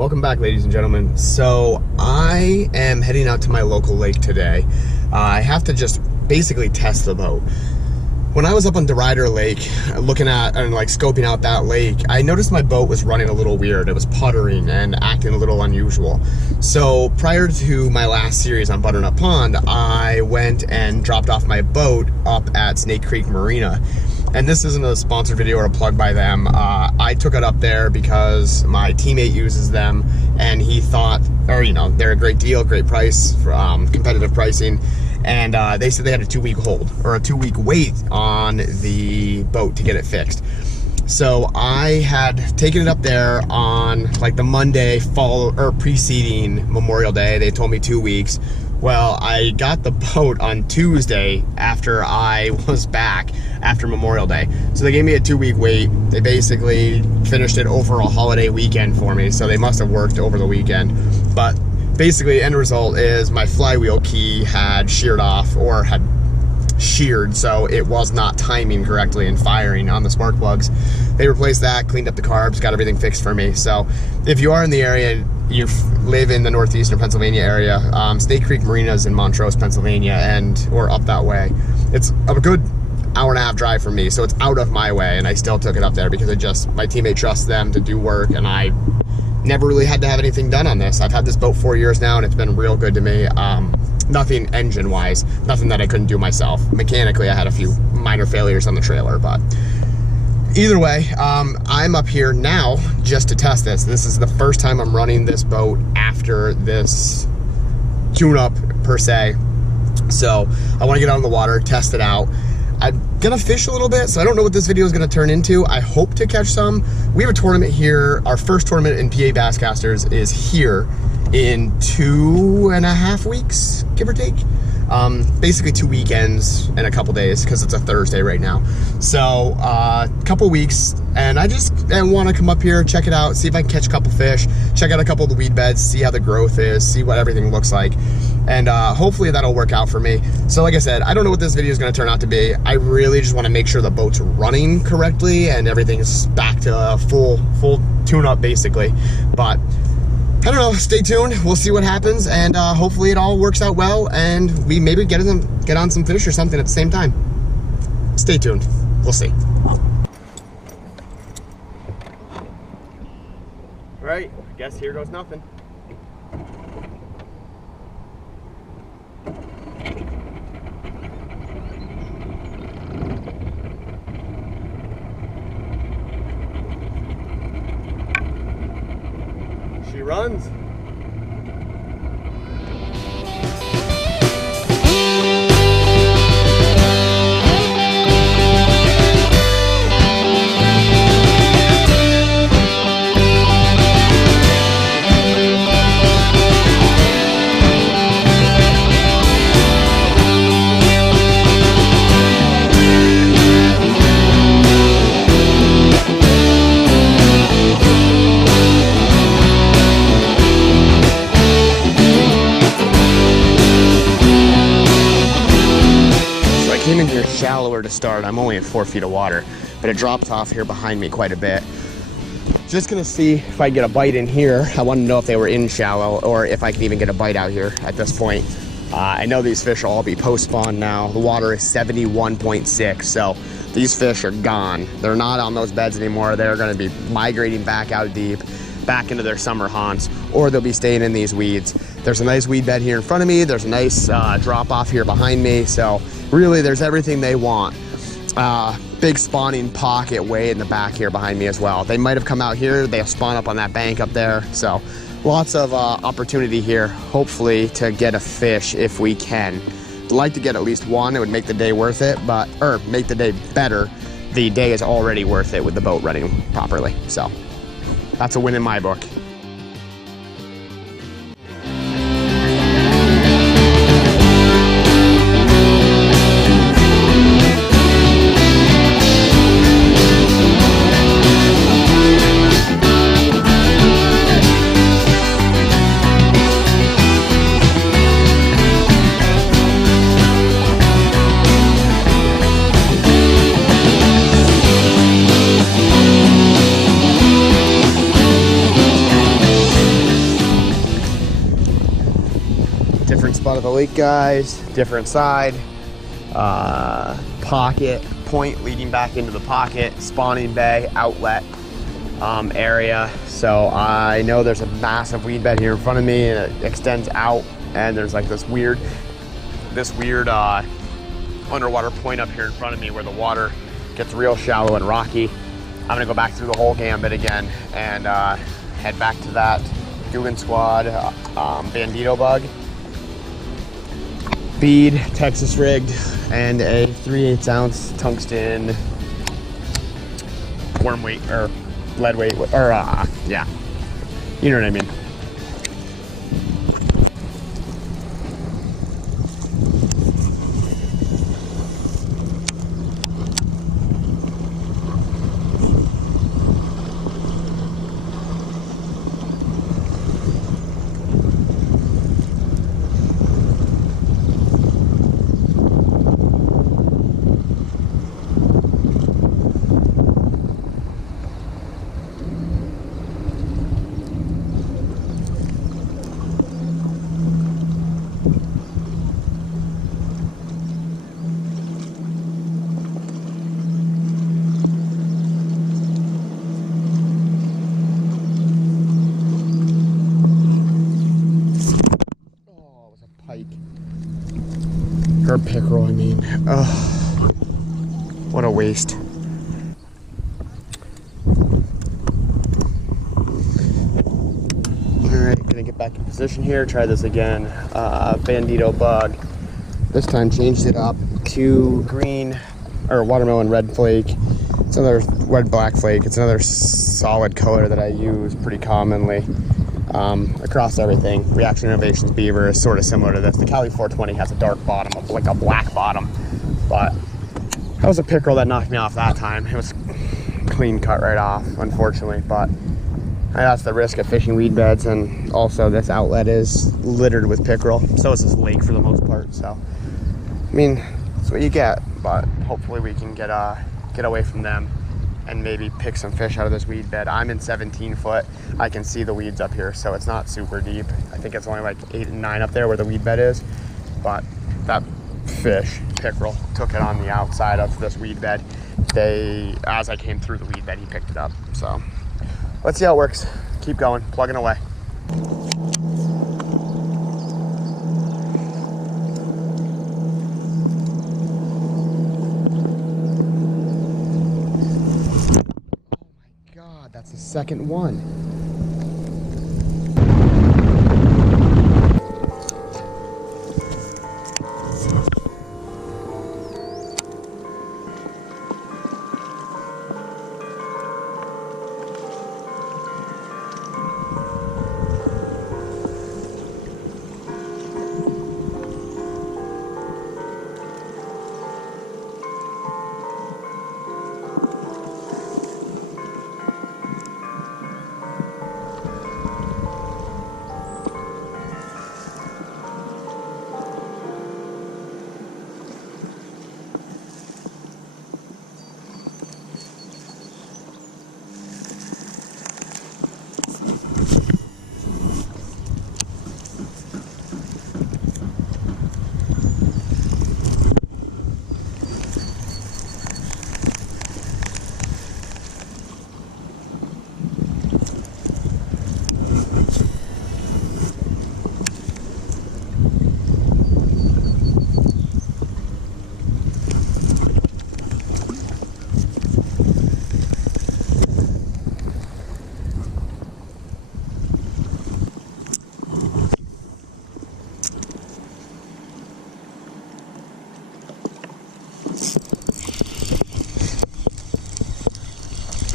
Welcome back, ladies and gentlemen. So I am heading out to my local lake today. I have to just basically test the boat. When I was up on DeRider Lake looking at and like scoping out that lake, I noticed my boat was running a little weird. It was puttering and acting a little unusual. So prior to my last series on Butternut Pond, I went and dropped off my boat up at Snake Creek Marina. And this isn't a sponsored video or a plug by them. I took it up there because my teammate uses them and he thought, or you know, they're a great deal, great price, competitive pricing. And they said they had a 2-week hold or a 2-week wait on the boat to get it fixed. So I had taken it up there on like the Monday preceding Memorial Day. They told me 2 weeks. Well, I got the boat on Tuesday after I was back after Memorial Day. So they gave me a 2-week wait. They basically finished it over a holiday weekend for me. So they must have worked over the weekend. But basically, end result is my flywheel key had sheared off or had sheared, so it was not timing correctly and firing on the spark plugs. They replaced that, cleaned up the carbs, got everything fixed for me. So if you are in the area, you live in the northeastern Pennsylvania area, Snake Creek Marina is in Montrose, Pennsylvania, or up that way. It's a good hour-and-a-half drive for me, so it's out of my way, and I still took it up there because my teammate trusts them to do work, and I never really had to have anything done on this. I've had this boat 4 years now, and it's been real good to me. Nothing engine-wise, nothing that I couldn't do myself. Mechanically, I had a few minor failures on the trailer, but either way, I'm up here now just to test this. This is the first time I'm running this boat after this tune-up, per se. So I want to get out on the water, test it out. I'm gonna fish a little bit, so I don't know what this video is gonna turn into. I hope to catch some. We have a tournament here. Our first tournament in PA Basscasters is here in 2.5 weeks, give or take. Basically 2 weekends and a couple days because it's a Thursday right now. So a couple weeks, and I want to come up here, check it out, see if I can catch a couple fish, check out a couple of the weed beds, see how the growth is, see what everything looks like, and hopefully that'll work out for me. So like I said, I don't know what this video is going to turn out to be. I really just want to make sure the boat's running correctly and everything's back to a full tune-up basically. But I don't know, stay tuned, we'll see what happens, and hopefully it all works out well, and we maybe get on some fish or something at the same time. Stay tuned, we'll see. All right, I guess here goes nothing. She runs. Came in here shallower to start. I'm only at 4 feet of water, but it drops off here behind me quite a bit. Just gonna see if I can get a bite in here. I want to know if they were in shallow or if I can even get a bite out here at this point. I know these fish will all be post-spawn now. The water is 71.6, so these fish are gone. They're not on those beds anymore. They're gonna be migrating back out deep, back into their summer haunts, or they'll be staying in these weeds. There's a nice weed bed here in front of me. There's a nice drop off here behind me. So really there's everything they want. Big spawning pocket way in the back here behind me as well. They might have come out here. They'll spawn up on that bank up there. So lots of opportunity here, hopefully, to get a fish if we can. I'd like to get at least one. It would make the day worth it, or make the day better. The day is already worth it with the boat running properly. So that's a win in my book. spot of the lake, guys. Different side. Pocket, point leading back into the pocket, spawning bay, outlet area. So I know there's a massive weed bed here in front of me, and it extends out, and there's like this weird underwater point up here in front of me where the water gets real shallow and rocky. I'm gonna go back through the whole gambit again and head back to that Googan Squad Bandito bug, bead, Texas rigged, and a 3/8 ounce tungsten worm weight or lead weight, or yeah, you know what I mean. Or pickerel, I mean. Ugh, what a waste. Alright, gonna get back in position here, try this again. Bandito bug. This time changed it up to green, or watermelon red flake. It's another red black flake. It's another solid color that I use pretty commonly. Across everything. Reaction Innovations beaver is sort of similar to this. The Cali 420 has a dark bottom, like a black bottom, but that was a pickerel that knocked me off that time. It was clean cut right off, unfortunately, but that's the risk of fishing weed beds, and also this outlet is littered with pickerel. So is this lake for the most part. So, I mean, that's what you get, but hopefully we can get away from them and maybe pick some fish out of this weed bed. I'm in 17 foot. I can see the weeds up here, so it's not super deep. I think it's only like 8 and 9 up there where the weed bed is, but that fish, pickerel, took it on the outside of this weed bed. As I came through the weed bed, he picked it up. So let's see how it works. Keep going, plugging away. That's the second one.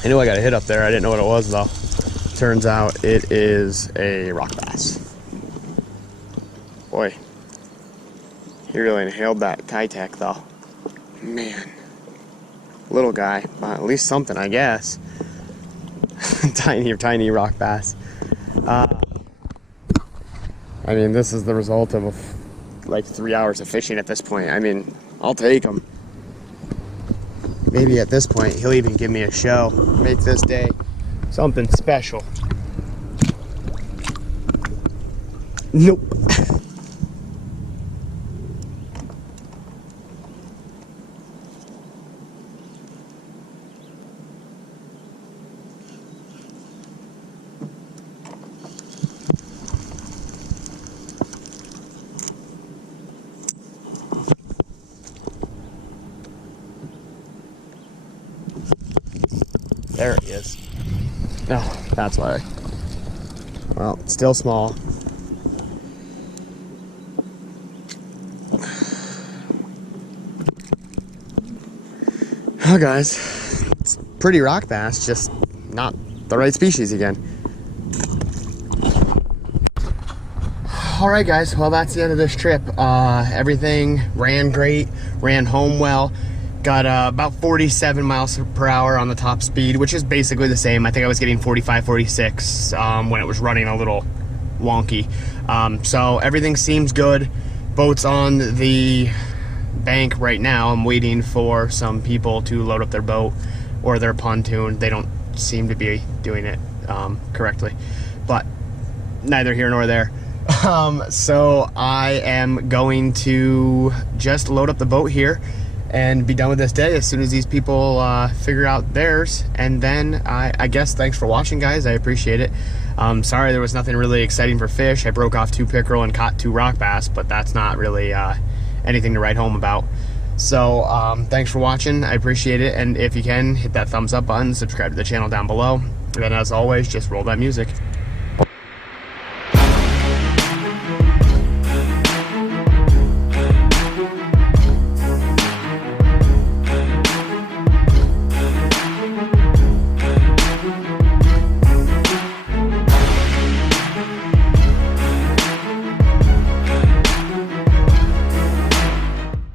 I knew I got a hit up there. I didn't know what it was though. Turns out it is a rock bass. Boy, he really inhaled that Titec though. Man, little guy, but at least something, I guess. tiny rock bass. I mean, this is the result of like 3 hours of fishing at this point. I mean, I'll take him. Maybe at this point, he'll even give me a show. Make this day something special. Nope. There he is. Oh, that's why. Well, it's still small. Oh, guys, it's pretty rock bass, just not the right species again. All right, guys, well, that's the end of this trip. Everything ran great, ran home well. Got about 47 miles per hour on the top speed, which is basically the same. I think I was getting 45, 46 when it was running a little wonky. So everything seems good. Boat's on the bank right now. I'm waiting for some people to load up their boat or their pontoon. They don't seem to be doing it correctly, but neither here nor there. So I am going to just load up the boat here and be done with this day as soon as these people figure out theirs. And then I guess thanks for watching, guys. I appreciate it. Sorry there was nothing really exciting for fish. I broke off 2 pickerel and caught 2 rock bass, but that's not really anything to write home about. So thanks for watching. I appreciate it. And if you can, hit that thumbs up button, subscribe to the channel down below. And then as always, just roll that music.